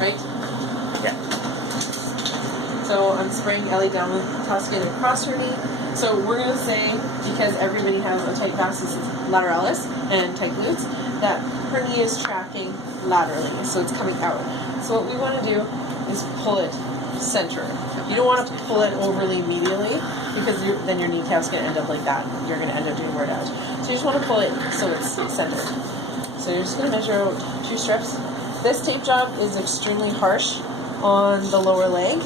right? Yeah. So I'm spraying Ellie down with Tuscan across her knee. So we're going to say, because everybody has a tight vastus lateralis and tight glutes, that her knee is tracking laterally, so it's coming out. So what we want to do is pull it center. You don't want to pull it overly medially, because then your kneecap's going to end up like that. You're going to end up doing more damage. So you just want to pull it so it's centered. So you're just going to measure out 2 strips. This tape job is extremely harsh on the lower leg.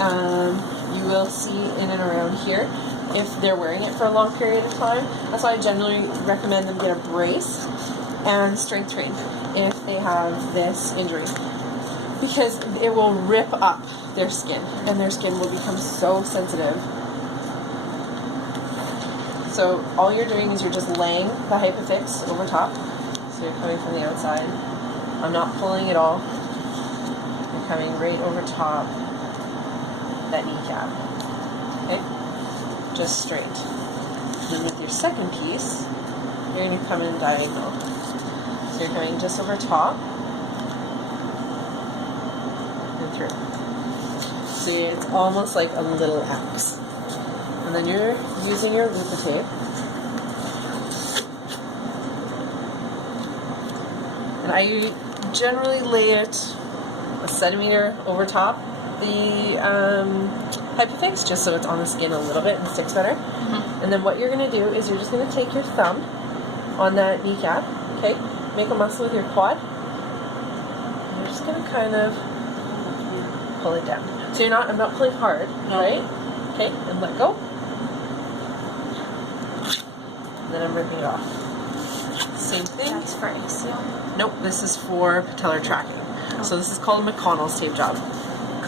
You will see in and around here if they're wearing it for a long period of time. That's why I generally recommend them get a brace and strength train if they have this injury, because it will rip up their skin and their skin will become so sensitive. So all you're doing is you're just laying the hypofix over top. So you're coming from the outside. I'm not pulling at all. You're coming right over top that kneecap. Okay? Just straight. Then with your second piece, you're going to come in diagonal. So you're coming just over top and through. So it's almost like a little X. And then you're using your Luca tape. And I generally lay it a centimeter over top the hypofix, just so it's on the skin a little bit and sticks better. Mm-hmm. And then what you're going to do is you're just going to take your thumb on that kneecap, okay? Make a muscle with your quad. And you're just going to kind of pull it down. So I'm not pulling hard, right? Okay, and let go. And then I'm ripping it off. Same thing. That's for ACL? Nope, this is for patellar tracking. Oh. So this is called a McConnell's tape job.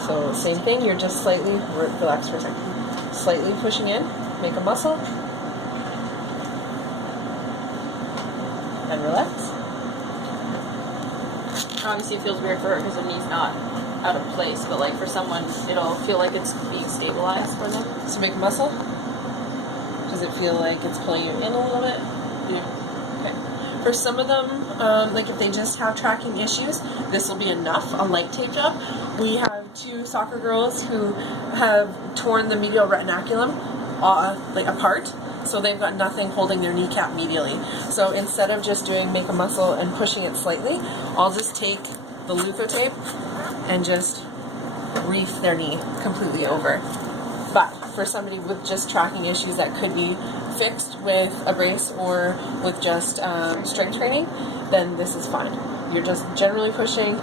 So same thing, you're just slightly, relax for a second, slightly pushing in, make a muscle, and relax. Obviously it feels weird for her because her knee's not out of place, but like for someone, it'll feel like it's being stabilized for them. So make a muscle. Does it feel like it's pulling you in a little bit? Yeah. Okay. For some of them, like if they just have tracking issues, this will be enough, a light tape job. We have 2 soccer girls who have torn the medial retinaculum like apart, so they've got nothing holding their kneecap medially. So instead of just doing make a muscle and pushing it slightly, I'll just take the Luther tape and just reef their knee completely over. But for somebody with just tracking issues that could be fixed with a brace or with just strength training, then this is fine. You're just generally pushing,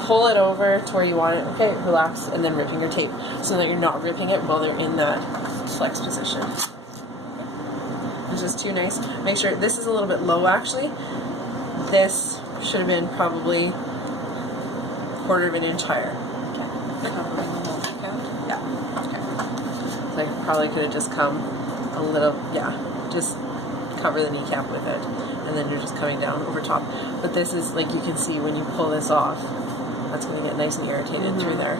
pull it over to where you want it, okay, relax, and then ripping your tape so that you're not ripping it while they're in that flex position. It's just too nice. Make sure, this is a little bit low actually. This should have been probably 1/4 of an inch higher. Okay. Yeah. Okay. Like probably could have just come a little, yeah, just cover the kneecap with it. And then you're just coming down over top. But this is, like you can see when you pull this off, that's going to get nice and irritated through there.